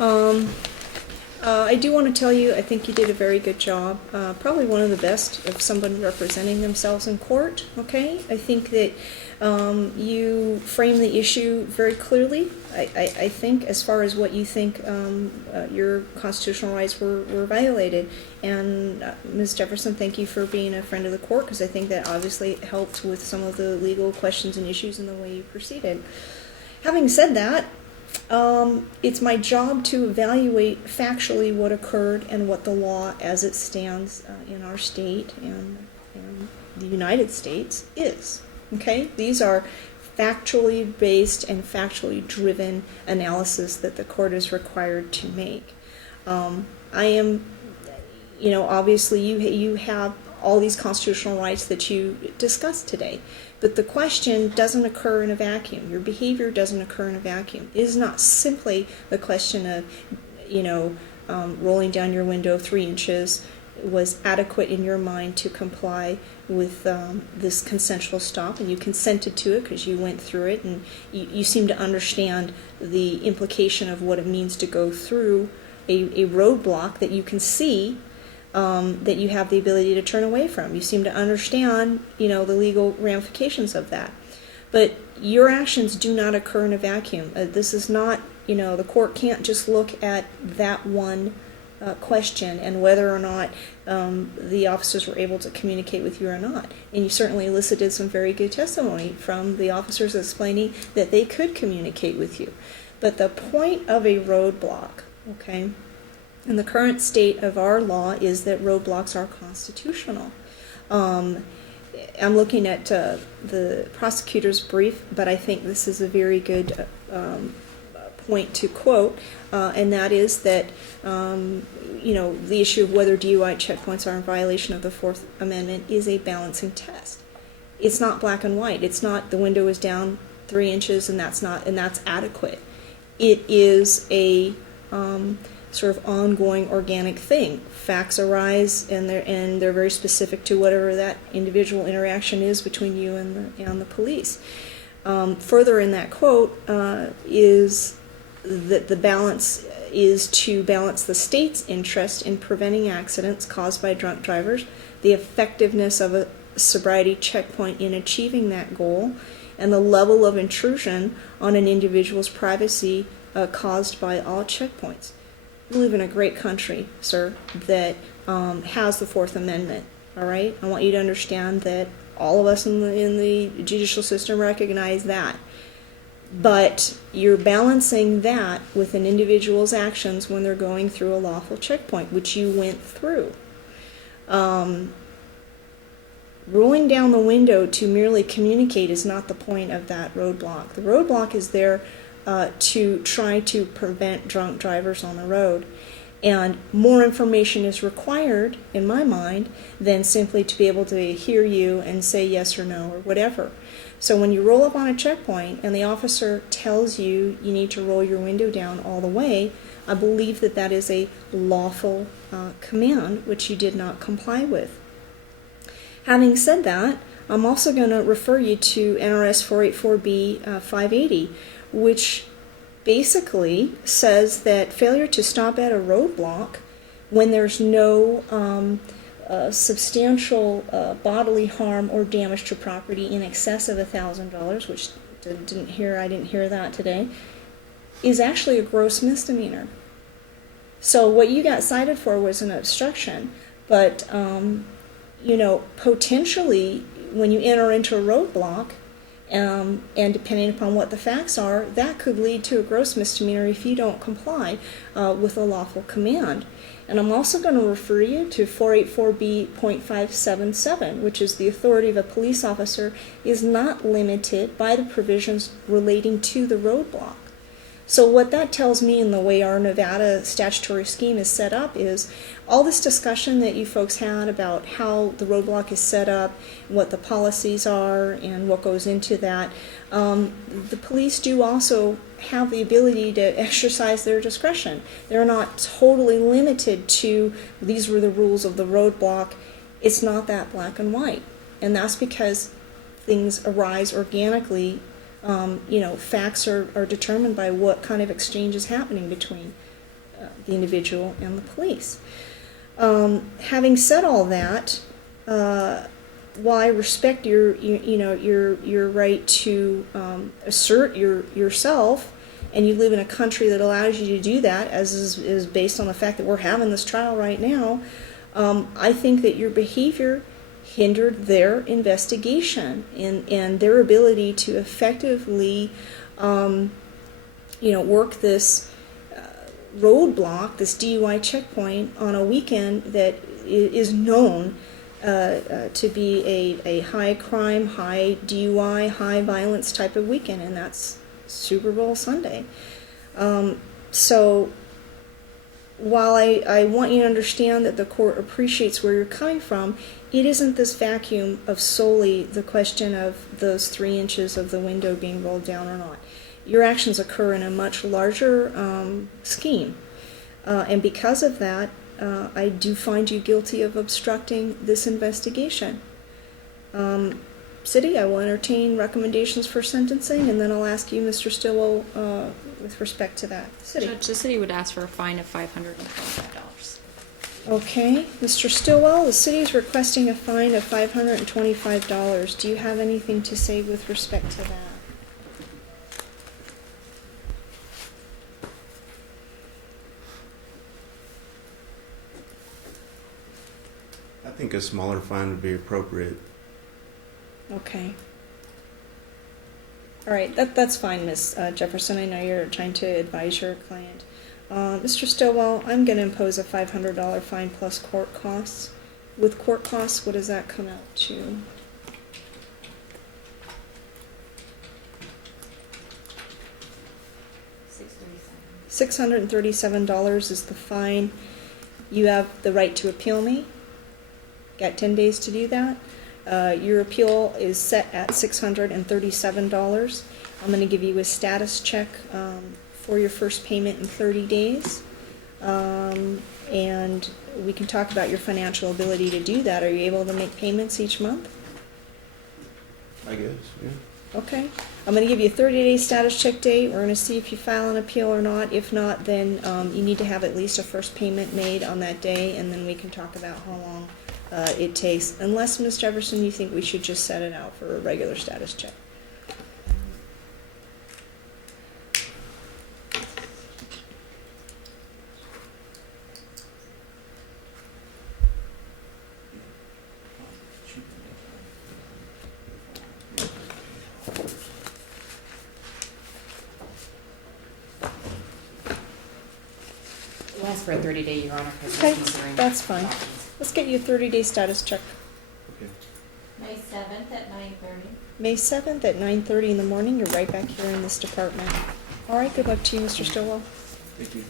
I do want to tell you, I think you did a very good job. Probably one of the best of someone representing themselves in court, okay? I think that you framed the issue very clearly. I think as far as what you think your constitutional rights were violated. And Ms. Jefferson, thank you for being a friend of the court, because I think that obviously helped with some of the legal questions and issues in the way you proceeded. Having said that, it's my job to evaluate factually what occurred and what the law as it stands in our state and the United States is. Okay? These are factually based and factually driven analysis that the court is required to make. I am, obviously you have all these constitutional rights that you discussed today. But the question doesn't occur in a vacuum. Your behavior doesn't occur in a vacuum. It is not simply the question of, rolling down your window 3 inches was adequate in your mind to comply with this consensual stop, and you consented to it because you went through it, and you seem to understand the implication of what it means to go through a roadblock that you can see that you have the ability to turn away from. You seem to understand, the legal ramifications of that. But your actions do not occur in a vacuum. This is not, the court can't just look at that one question and whether or not the officers were able to communicate with you or not. And you certainly elicited some very good testimony from the officers explaining that they could communicate with you. But the point of a roadblock, okay, in the current state of our law is that roadblocks are constitutional. I'm looking at the prosecutor's brief, but I think this is a very good point to quote, and that is that the issue of whether DUI checkpoints are in violation of the Fourth Amendment is a balancing test. It's not black and white. It's not the window is down 3 inches and that's adequate. It is a sort of ongoing organic thing. Facts arise, and they're very specific to whatever that individual interaction is between you and the police. Further in that quote is that the balance is to balance the state's interest in preventing accidents caused by drunk drivers, the effectiveness of a sobriety checkpoint in achieving that goal, and the level of intrusion on an individual's privacy caused by all checkpoints. We live in a great country, sir, that has the Fourth Amendment, all right? I want you to understand that all of us in the judicial system recognize that. But you're balancing that with an individual's actions when they're going through a lawful checkpoint, which you went through. Rolling down the window to merely communicate is not the point of that roadblock. The roadblock is there to try to prevent drunk drivers on the road. And more information is required, in my mind, than simply to be able to hear you and say yes or no or whatever. So when you roll up on a checkpoint and the officer tells you you need to roll your window down all the way, I believe that that is a lawful command which you did not comply with. Having said that, I'm also going to refer you to NRS 484B 580, which basically says that failure to stop at a roadblock when there's no substantial bodily harm or damage to property in excess of $1,000, which I didn't hear that today, is actually a gross misdemeanor. So what you got cited for was an obstruction, but potentially when you enter into a roadblock, and depending upon what the facts are, that could lead to a gross misdemeanor if you don't comply with a lawful command. And I'm also going to refer you to 484B.577, which is the authority of a police officer is not limited by the provisions relating to the roadblock. So what that tells me in the way our Nevada statutory scheme is set up is all this discussion that you folks had about how the roadblock is set up, what the policies are, and what goes into that. The police do also have the ability to exercise their discretion. They're not totally limited to these were the rules of the roadblock. It's not that black and white. And that's because things arise organically. Facts are determined by what kind of exchange is happening between the individual and the police. Having said all that, while I respect your right to assert yourself, and you live in a country that allows you to do that, as is based on the fact that we're having this trial right now, I think that your behavior hindered their investigation and their ability to effectively, work this roadblock, this DUI checkpoint on a weekend that is known to be a high crime, high DUI, high violence type of weekend, and that's Super Bowl Sunday. So while I want you to understand that the court appreciates where you're coming from, it isn't this vacuum of solely the question of those 3 inches of the window being rolled down or not. Your actions occur in a much larger scheme. And because of that, I do find you guilty of obstructing this investigation. City, I will entertain recommendations for sentencing, and then I'll ask you, Mr. Stillwell, with respect to that. City. Judge, the city would ask for a fine of $525. Okay. Mr. Stillwell, the city is requesting a fine of $525. Do you have anything to say with respect to that? I think a smaller fine would be appropriate. Okay. All right, that's fine, Ms. Jefferson. I know you're trying to advise your client. Mr. Stillwell, I'm going to impose a $500 fine plus court costs. With court costs, what does that come out to? $637 is the fine. You have the right to appeal me. Got 10 days to do that. Your appeal is set at $637. I'm going to give you a status check for your first payment in 30 days. And we can talk about your financial ability to do that. Are you able to make payments each month? I guess, yeah. Okay. I'm going to give you a 30-day status check date. We're going to see if you file an appeal or not. If not, then you need to have at least a first payment made on that day, and then we can talk about how long it takes. Unless, Ms. Jefferson, you think we should just set it out for a regular status check. We'll ask for a 30-day, Your Honor, because Okay, we're considering that's fine. options. Let's get you a 30-day status check. Okay. May 7th at 9:30. May 7th at 9:30 in the morning. You're right back here in this department. All right, good luck to you, Mr. Stillwell. Thank you.